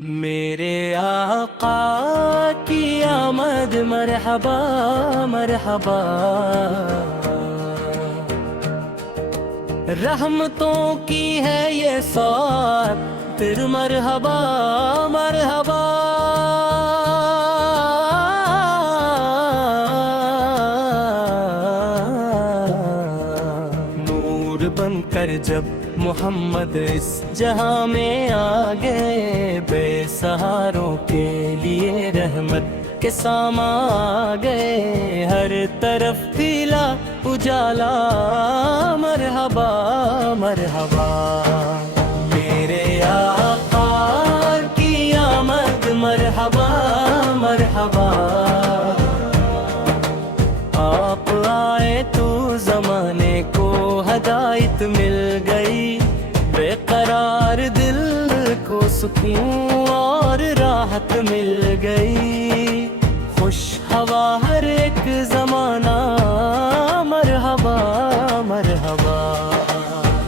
میرے آقا کی آمد مرحبا مرحبا، رحمتوں کی ہے یہ سوغات، پھر مرحبا مرحبا۔ نور بن کر جب محمد اس جہاں میں آ گئے، بے سہاروں کے لیے رحمت کے ساما آ گئے، ہر طرف کھلا اجالا مرحبا مرحبا۔ میرے آقا کی آمد مرحبا مرحبا، آپ آئے تو زمانے کو ہدایت مل گئی، بے قرار دل کو سکون اور راحت مل گئی، خوش ہوا ہر ایک زمانہ مرحبا مرحبا۔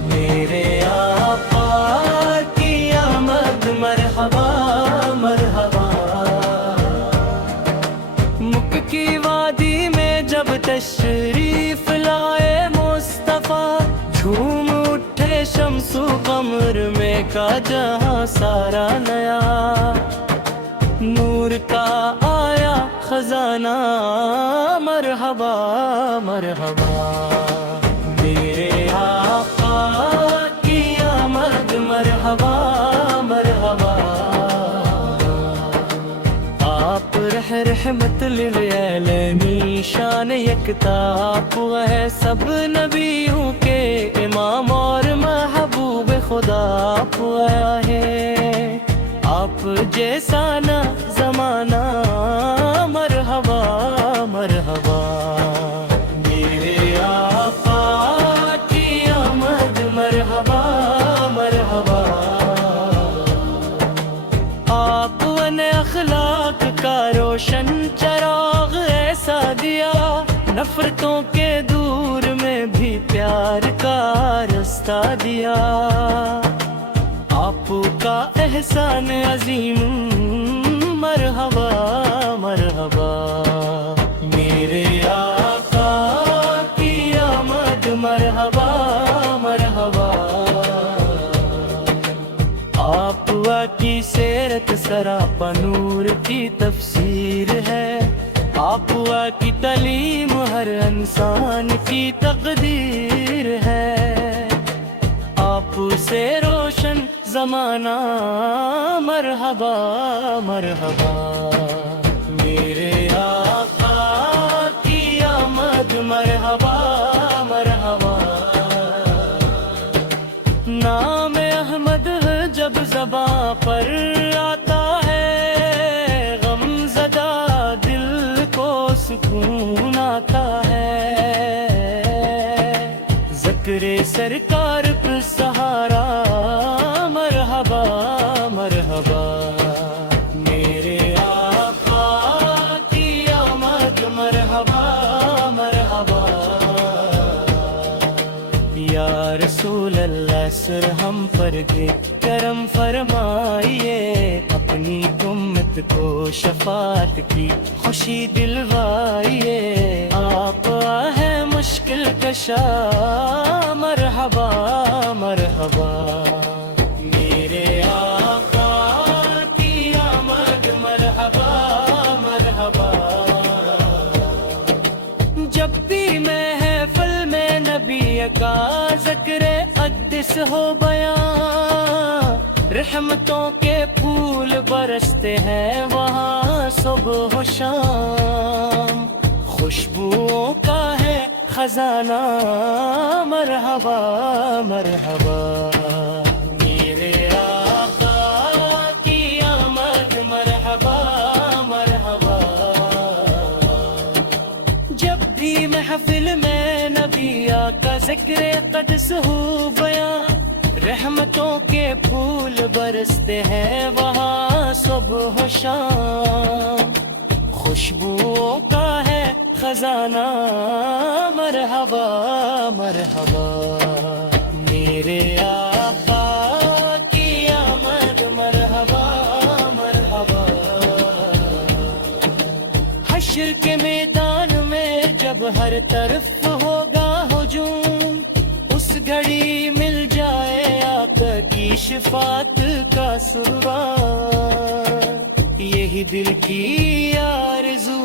میرے آقا کی آمد مرحبا مرحبا، مکھ کی وادی میں جب تشریف لائے مصطفیٰ، جھوم اٹھے شمس و قمر میں کا جہاں سارا نیا، نور کا آیا خزانہ مرحبا مرحبا۔ میرے آقا کی آمد مرحبا مرحبا، آپ رحمت للعالمین، شان یکتا آپ ہے سب نبیوں کے امام اور محبوب خدا آپ ہے، آپ جیسا نہ زمانہ مرحبا مرحبا۔ میرے آقا کی آمد مرحبا مرحبا، آپ نے اخلاق کا روشن چراغ ایسا دیا، نفرتوں کے دور میں بھی پیار کا رستہ دیا، آپ کا احسان عظیم مرحبا مرحبا۔ میرے آقا کی آمد مرحبا مرحبا، آپ کی سیرت سراپا نور کی تفسیر ہے، آپ کی تعلیم ہر انسان کی تقدیر ہے، آپ سے روشن زمانہ مرحبا مرحبا۔ میرے آقا کی آمد مرحبا مرحبا، نام احمد جب زباں پر آتا ہے، غم زدہ دل کو سکون آتا ہے، ذکر سرکار پر سہارا مرحبا مرحبا۔ میرے آقا کی آمد مرحبا مرحبا، یا رسول اللہ سر ہم پر کرم فرمائیے، اپنی امت کو شفاعت کی خوشی دلوائیے، آپ ہیں مشکل کشا مرحبا مرحبا۔ میرے آقا کی آمد مرحبا مرحبا، جب بھی محفل میں نبی کا ذکر اقدس ہو بیان، رحمتوں کے پھول برستے ہیں وہاں صبح و شام، خوشبوؤں کا ہے خزانہ مرحبا مرحبا۔ میرے آقا کی آمد مرحبا مرحبا، جب بھی محفل میں نبی کا ذکر قدس ہو بیان، رحمتوں کے پھول برستے ہیں وہاں صبح و شام، خوشبوؤں کا ہے خزانہ مرحبا مرحبا۔ میرے آقا کی آمد مرحبا ہر طرف ہوگا ہجوم، اس گھڑی مل جائے آقا کی شفاعت کا سرور، یہی دل کی آرزو،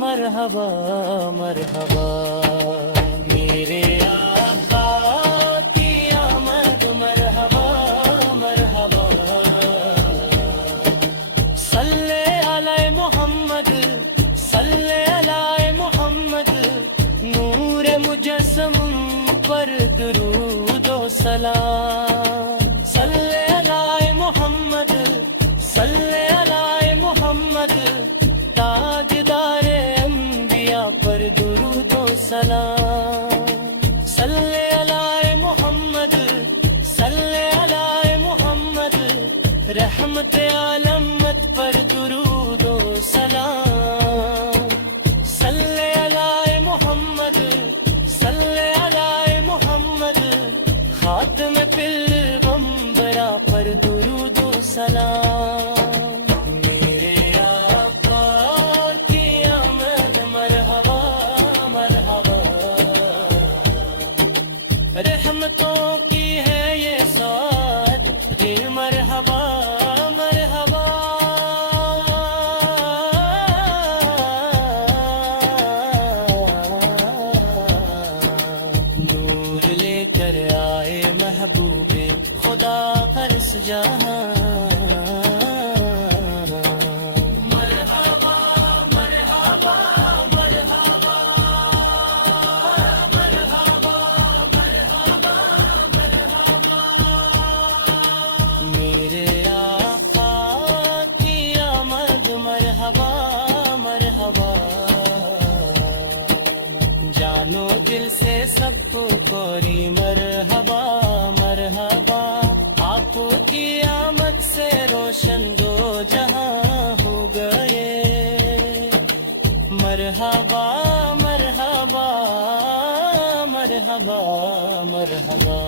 مرحبا مرحبا میرے آقا کی آمد، مرحبا مرحبا صلی علی محمد، صلی علی محمد، نور مجسم پر درود و سلام، صلی علی محمد، صلی علی محمد، تاجدار انبیاء پر درود و سلام، صلی علی محمد، صلی علی محمد، رحمت عالمت پر درود و سلام، صلی علی محمد، صلی علی محمد، خاتم پیغمبرا پر درود و سلام، میرے آقا کی آمد، مرحبا مرحبا رحمتوں کی ہے یہ ساعت، پھر مرحبا مرحبا نور لے کر آئے محبوب خدا ہر جہاں، مرحبا مرحبا مرحبا مرحبا مرحبا مرحبا میرے آقا کی آمد، مرحبا مرحبا جانو دل سے سب کو کوری مرحبا مرحبا، آپ کی آمد سے روشن دو جہاں ہو گئے، مرحبا مرحبا مرحبا مرحبا